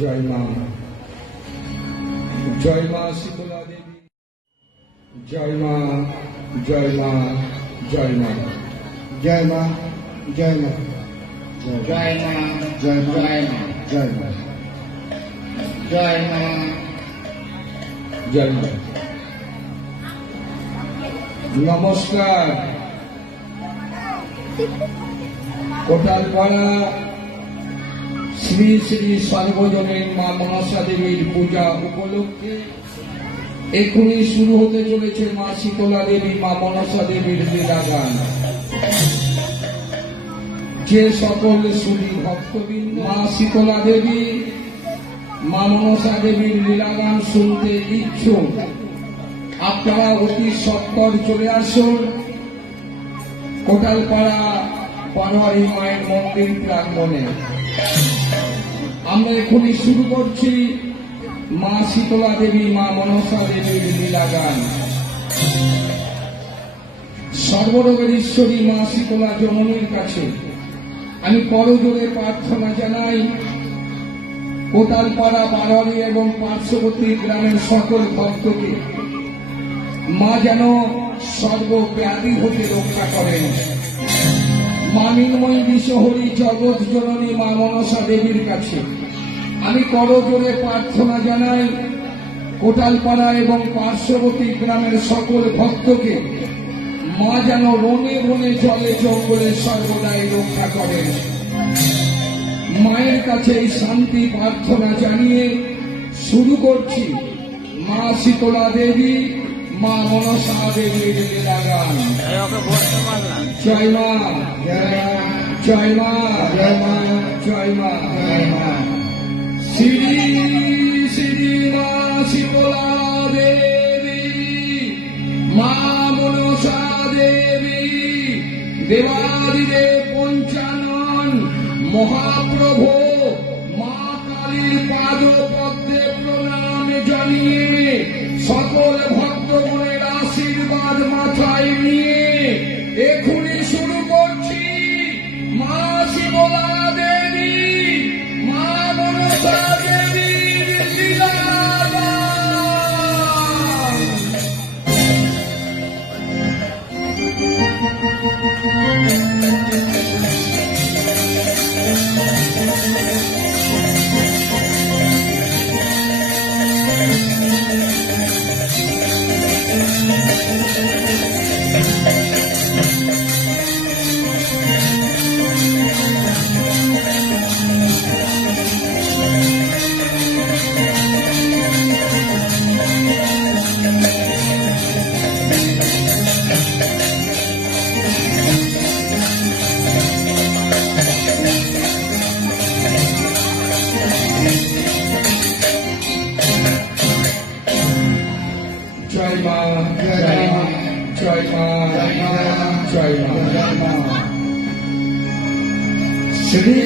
জয় মা, জয় মা শীতলা দেবী, জয় মা, জয় মা, জয় মা, জয় মা, জয় মা, জয় মা, জয় মা, জয় মা, জয় মা, জয় মা, জয় মা। নমস্কার। কোটালপাড়া শ্রী শ্রী সর্বজনীন মা মনসা দেবীর পূজা উপলক্ষে এখনই শুরু হতে চলেছে মা শীতলা দেবী মা মনসা দেবীর লীলাগান। যে সকল সুধী ভক্তবৃন্দ মা শীতলা দেবী মা মনসা দেবীর লীলাগান শুনতে ইচ্ছুক, আপনারা অতি সত্বর চলে আসুন কোটালপাড়া পানোয়ারি মায়ের মন্দির প্রাঙ্গণে। আমরা এখনই শুরু করছি মা শীতলা দেবী মা মনসা দেবীর লীলাগান। সর্বরোগের ঈশ্বরী মা শীতলা জননীর কাছে আমি করজোড়ে প্রার্থনা জানাই, কোটালপাড়া পানোয়ারি এবং পার্শ্ববর্তী গ্রামের সকল ভক্তকে মা যেন সর্বব্যাধি হতে রক্ষা করেন। মামিনময়ী বিশ্বহরি জগৎ জননী মা মনসা দেবীর কাছে আমি করজোড়ে প্রার্থনা জানাই, কোটালপাড়া এবং পার্শ্ববর্তী গ্রামের সকল ভক্তকে মা যেন বনে বনে জলে জঙ্গলে সর্বদাই রক্ষা করেন। মায়ের কাছে এই শান্তি প্রার্থনা জানিয়ে শুরু করছি মা শীতলা দেবী মা মনসা দেবীর লীলাগান। জয় মা, জয় মা, জয় মা, জয় মা, জয় মা, শ্রী শ্রী মা শীতলা দেবী মা মনসা দেবী দেবাদিদেব পঞ্চানন মহাপ্রভু মা কালীর পাদ পদ্মে প্রণাম জানিয়ে সকল ভক্তগণের আশীর্বাদ মাথায় নিয়ে এখনই শুরু করছি মা শীতলা দেবী মা মনসা দেবীর লীলাগান। জয় মা, জয় মা, জয় মা, জয় মা, জয় মা, শ্রী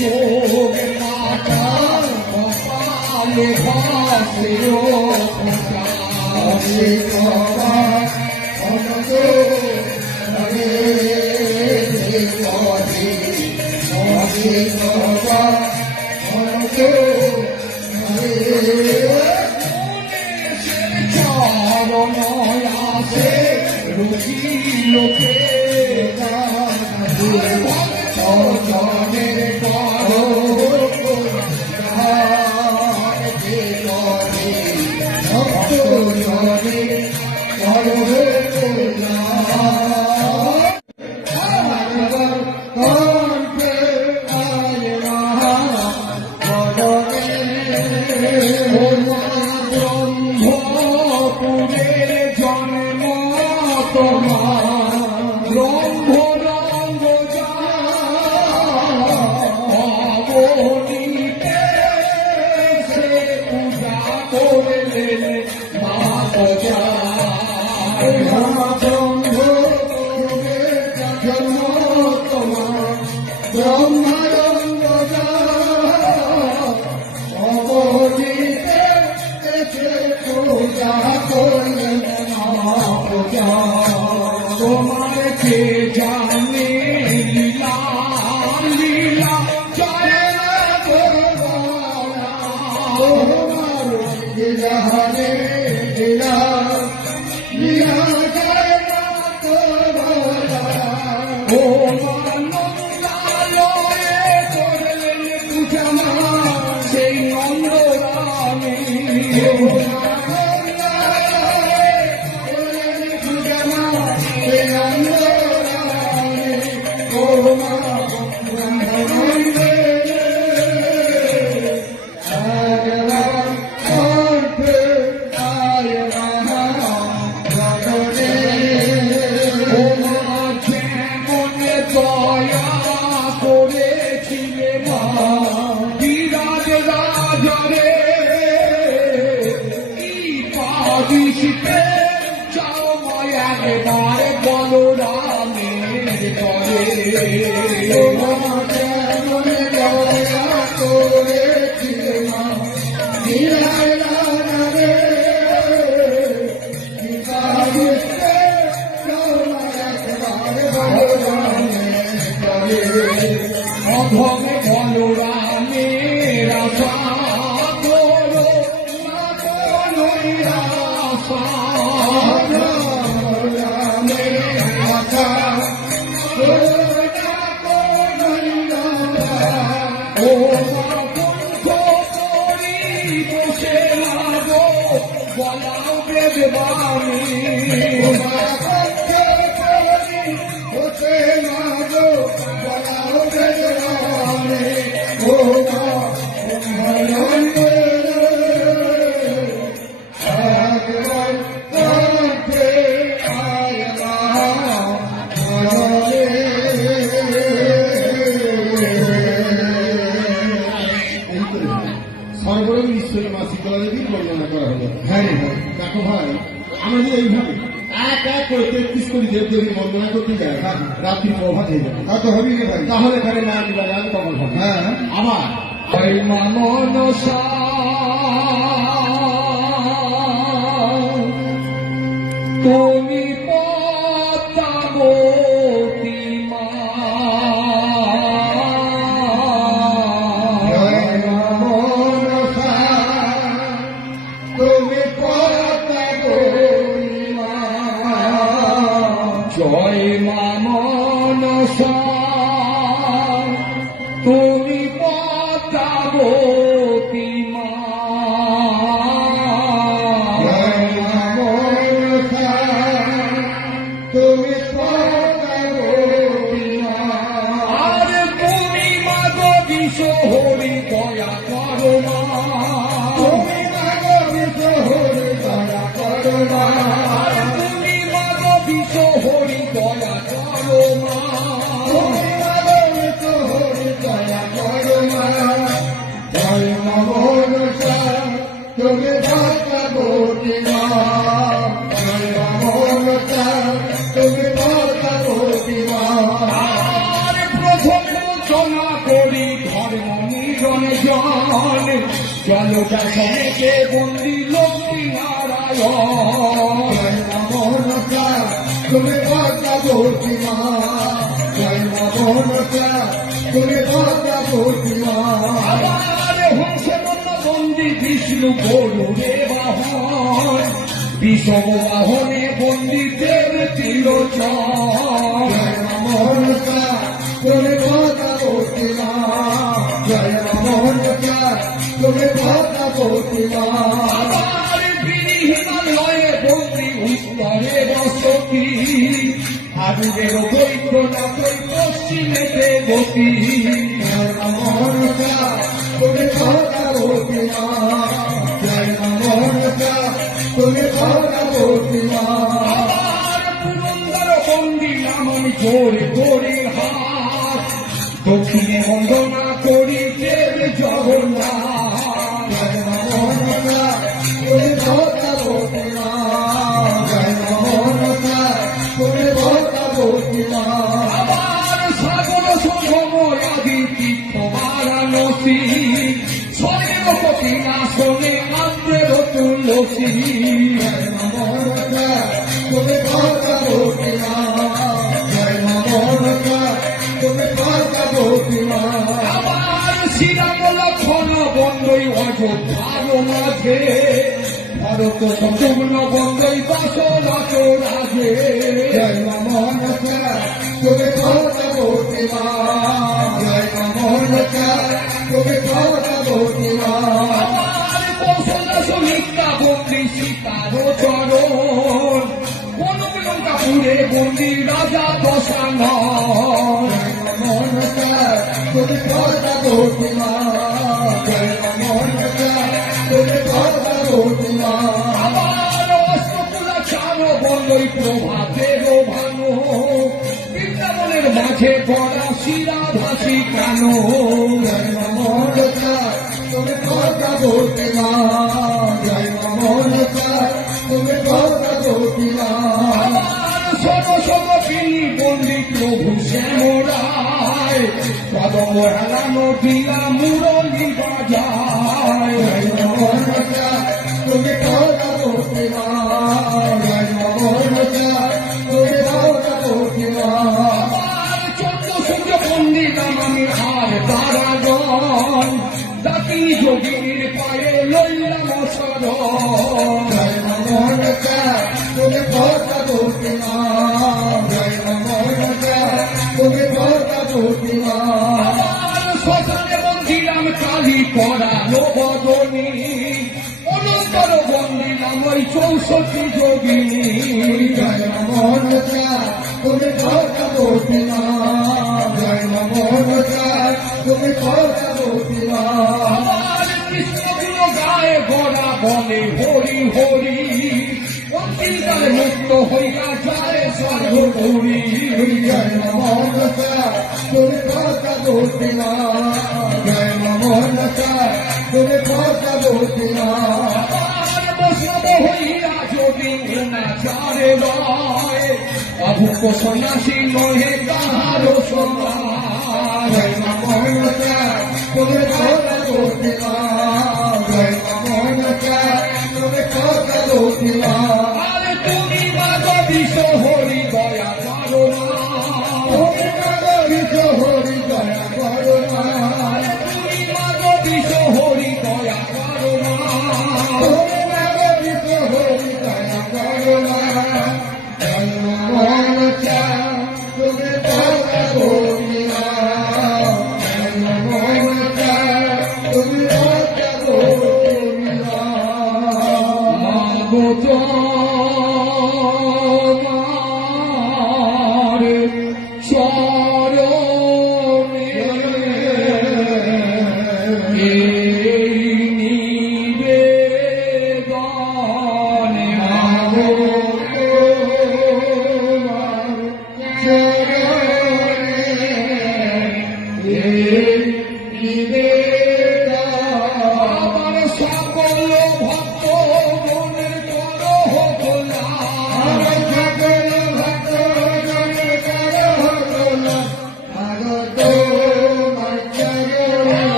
Oh জলে ভাসে ও খোকা। হরে বাবা অনন্ত হরে হরে হরে বাবা অনন্ত হরে চরণ আসে রুচি লোকে জনের করো ভক্ত জনে কণ্ঠে আয় মহা ব্রহ্মপুরের জন্ম তোমার ব্রহ্ম রঙ্গ অবনীতে সে পূজা করলেন মা প্রজা। তোমার কে জানে লীলা লীলা জয় ও নন্দালয়ে করলেন পূজা মা সেই নন্দরানী। মনে দয়া করেছিলে মা বিরাজ রাজরে পাদিসিতে চাও মায়া এবার বলরামের করে। মনে দয়া করেছিলে মা অধমে বলরামের আশা করো না কোনোই আশা। ও কণ্ঠ করি বসে লাগো বলাও বেদবাণী। সর্বরোগ ঈশ্বরের মা শীতলা দেবীর বর্ণনা করা হলো। হ্যাঁ রে ভাই দেখো ভাই, আমরা যদি এইভাবে এক এক করে 33 কোটি দেবদেবীর বর্ণনা করতে যাই, রাত্রি প্রভাত হয়ে যাবে। তা তো হবেই রে ভাই। তাহলে এখানে না গান কখন হবে? হ্যাঁ আবার ওই মা মনসা তুমি পদ্মাবতী মা। তুমি পদ্মাবতী মা। জয় মা মনসা তুমি পদ্মাবতী মা। তুমি পদ্মাবতী মা। আর তুমি মাগো বিশ্বহরি দয়া করো মা। তুমি মাগো বিশ্বহরি দয়া করো মা। আর তুমি মাগো বিশ্বহরি দয়া করো মা। তুমি মাগো বিশ্বহরি দয়া করো মা। জয় মা মনসা তুমি পদ্মাবতী মা। জয় মা মনসা তুমি পদ্মাবতী মা। আর প্রথম রচনা করি ধর্ম নিজন জন চলো যা সমেতে বন্দি লক্ষ্মী নারায়ণ জয় মা মনসা তুমি ভদ্রবতী মা জয় মা মনসা তুমি ভদ্রবতী মা আবার হংসবর্ণ বন্দি বিষ্ণু গরুরে বাহন বিষম বাহনে বন্দিতের তিরোচন জয় মা মনসা তুমি ভদ্রবতী মা জয় মা মনসা তুমি ভদ্রবতী মা আবার গিরি হিমালয়ে বন্দি উত্তরে বসতি আরুদের বৈদ্য না কই পশ্চিমেতে গতি জয় মা মনসা তুমি ভদ্রবতী মা জয় মা মনসা তুমি ভদ্রবতী মা আবার পুরন্দর বন্দি নামন জোরে জোরে হাত দক্ষিণে বন্দনা করি দেব জগন্নাথ জয় মা মনসা তুমি ভদ্রবতী মা জয় মা মনসা তুমি ভদ্রবতী মা আবার সাগর সঙ্গম আদি তীর্থ বারাণসী স্বর্গপতি নাশনে আন্দ্রের তুলসী জয় মা মনসা তুমি ভদ্রবতী মা জয় মা মনসা তুমি ভদ্রবতী মা আবার শ্রীরাম লক্ষণ বন্দই অযোধ্যার মাঝে ভারত সম্পূর্ণ বন্দই দশরথ রাজে জয় মা মনসা তুমি ভদ্রবতী মা জয় মা মনসা তুমি ভদ্রবতী মা আবার কৌশল সমিতা বন্দি সীতার চরণ বনবিলঙ্কাপুরে বন্দি রাজা দশানন জয় মা মনসা তুমি ভদ্রবতী মা জয় মা মনসা তুমি ভদ্রবতী মা আবার অষ্টকুলা চার বন্দই প্রভাতের ভানু বৃন্দাবনের মাঝে পড়া শিরা ভাসি কানো জয় মা মনসা তুমি ভদ্রবতী মা জয় মা মনসা তুমি ভদ্রবতী মা আবার সর্বসর্বপিনী বন্দি প্রভু শ্যামরায় কদম হেলানো দিয়া মুরলী বাজায় জয় মা মনসা তুমি ভদ্রবতী মা জয় মা মনসা তুমি ভদ্রবতী মা আবার চন্দ্র সূর্য বন্দি নামামির হার তারাগণ দাকিনী যোগীর পায়ে লইলাম শরণ জয় মা মনসা তুমি ভদ্রবতী মা জয় মা মনসা তুমি ভদ্রবতী মা আবার শ্মশানে বন্দিলাম কালী পরালো বদনী অনন্তর বন্দিলাম ওই 64 যোগিনী জয় মা মনসা তুমি ভদ্রবতী মা জয় মা মনসা তুমি ভদ্রবতী মা আমার কৃষ্ণগুলো গায়ে গড়া বলে হরি হরি অন্তিকাল মুক্ত হইয়া যায় সর্বপুরী জয় মা মনসা তুমি ভদ্রবতী মা জয় মা মনসা তুমি ভদ্রবতী মা আমার বৈষ্ণব হইয়া যদি চারে লয় অভুক্ত সন্ন্যাসী নহে তাহারও সন্ন্যাস জয় মা মনসা তুমি ভদ্রবতী মা জয় মা মনসা তুমি ভদ্রবতী মা আর তুমি মাগো বিশ্ব হরি দয়া করো তুমি নাগরিক হরি দয়া করো মা তুমি মাগো বিশ্ব হরি দয়া করো তুমি নাগরিক হরি দয়া করো মা জয় মা মনসা তুমি ভদ্রবতী মা জয় মা মনসা তুমি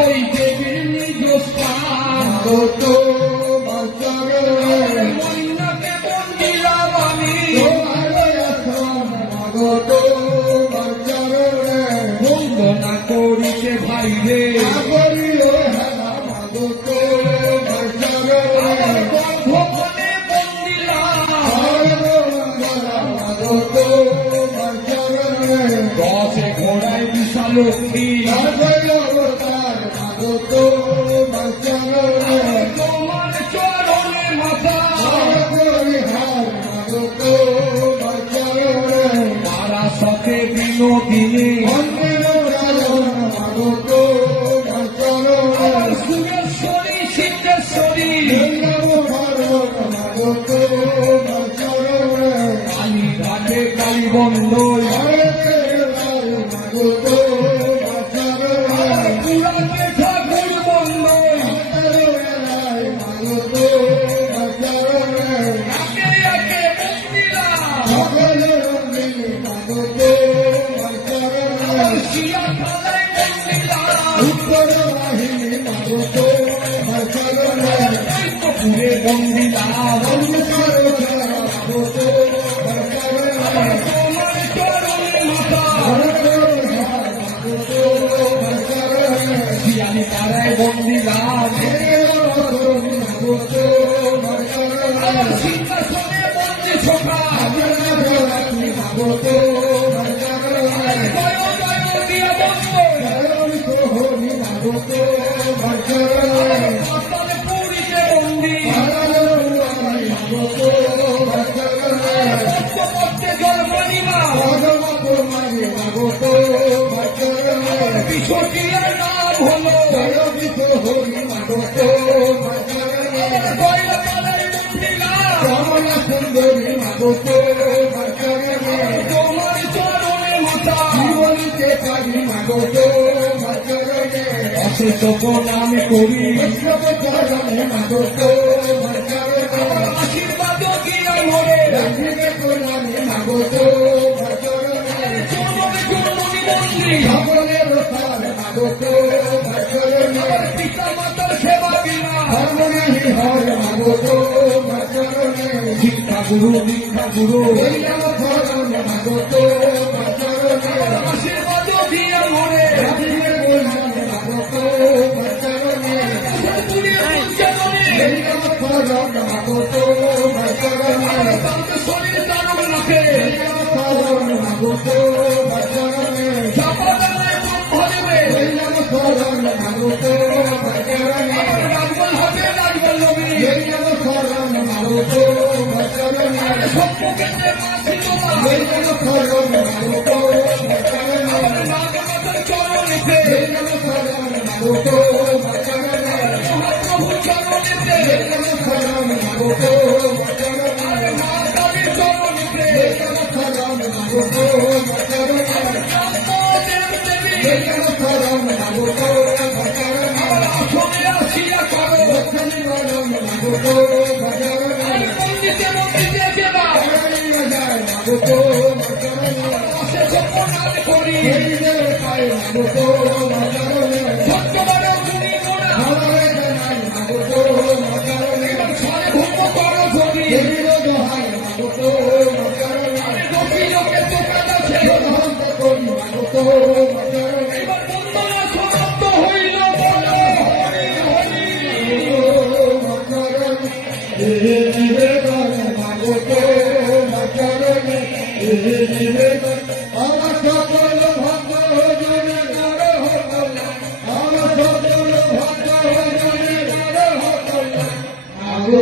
ওই দেবীর নিজ স্থান মাগো তোমার চরণে মন্নাকে বন্দিলাম আমি তোমার আসন মাগো তোমার চরণে বন্দনা করিতে ভাই রে করিও হেলা মাগো তোমার চরণে গর্ভবনে বন্দিলাম মাগো তোমার চরণে দশে ঘোড়ায় বিশালক্ষী অবতার মাগো তোমার চরণে তোমার চরণে মাথা হার মাগো তোমার চরণে তারা সাথে বিনোদিনী অন্যের রাজন মাগো তোমার চরণে সুরেশ্বরী সিদ্ধেশ্বরী মাগো তোমার চরণে কালীঘাটে কালীবন্দর মাগো তোমার চরণে পুরাতে ঠাকুর বন্দর মাগো তোমার চরণে একে একে বন্দিলাম মাগো তোমার চরণে শিয়া খালায় বন্দিলাম উত্তর বাহিনী মাগো তোমার চরণে পুরে বন্দিলাম মাগো তোমার চরণে তোমার চরণে মাথা মাগো তোমার চরণে শিয়ালি পাড়ায় বন্দিলাম মাগো তোমার চরণে সিংহাসনে বন্দি ছোটা মাগো তোমার চরণে জয় জয় দিয়ে বন্ধ মাগো তোমার চরণে পাতালে পুরীতে বন্দি মাগো তোমার চরণে পদ্মপদ্মে জল পানিমা মাগো তোমার চরণে বিশ্বজিয়ার নাম হলো মাগো তোমার চরণে কয়লাপাড়ায় বন্দিলাম রমনা সুন্দরী মাগো তোমার চরণে তোমার চরণে মাথা জীবনীতে পারি মাগো তোমার চরণে অশেষ নাম করি বৈষ্ণব চরণে মাগো তোমার চরণে আশীর্বাদ দিয়া মরে রাখিবে প্রণামে মাগো তোমার চরণে চরণে চরণী বন্দি সকলের সার মাগো তোমার চরণে পিতা মাতার সেবা বিনা ধর্মনাহি হর মাগো তোমার চরণে শিক্ষা গুরু দীক্ষা গুরু বৈরাম চরণ মাগো তোমার চরণে আশীর্বাদ দিয়া মরে রাখিবে প্রণামে মাগো তোমার চরণে বৈরাম চরণ মাগো তোমার চরণে শরীর দানব নাথে চরণ মাগো তোমার চরণে চাপাডাঙ্গায় ব্রহ্মদেবে বৈরাম চরণ মাগো তোমার চরণে রাজবল হবে রাজবল নবী বৈরাম চরণ মাগো তোমার চরণে সম্মুখেতে মাছি তোমার বৈরাম চরণ মাগো তোমার চরণে নাগমাতার চরণেতে বৈরাম চরণ মাগো তোমার চরণে মহাপ্রভু চরণেতে বৈরাম চরণ মাগো তোমার চরণে মাতাদের চরণেতে চরণ মাগো তোমার চরণে দেব দেবী বৈরাম চরণ মাগো তোমার চরণে আসনে আসিয়া করো চরণ মাগো তোমার চরণে মন্দিতে মন্দিতে দেবা চরণে যায় মাগো তোমার চরণে শেষ প্রণাম করি হরিদের পায় মাগো তোমার চরণে সত্যবারও গুণী গোড়া ভাবে জানাই মাগো তোমার চরণে সারে ভূম করো ছবি হরির দোহাই মাগো তোমার চরণে দোষী লোকে চোখা আছে ভক্ত করি মাগো তোমার চরণে এবার বন্দনা সমাপ্ত হইল বলো হরি হরি তোমার চরণে নিবেদন মাগো তোমার চরণে নিবেদন আমার সকল ভক্ত জনে করো কল্যাণ আমার সকল ভক্ত জনে করো কল্যাণ মাগো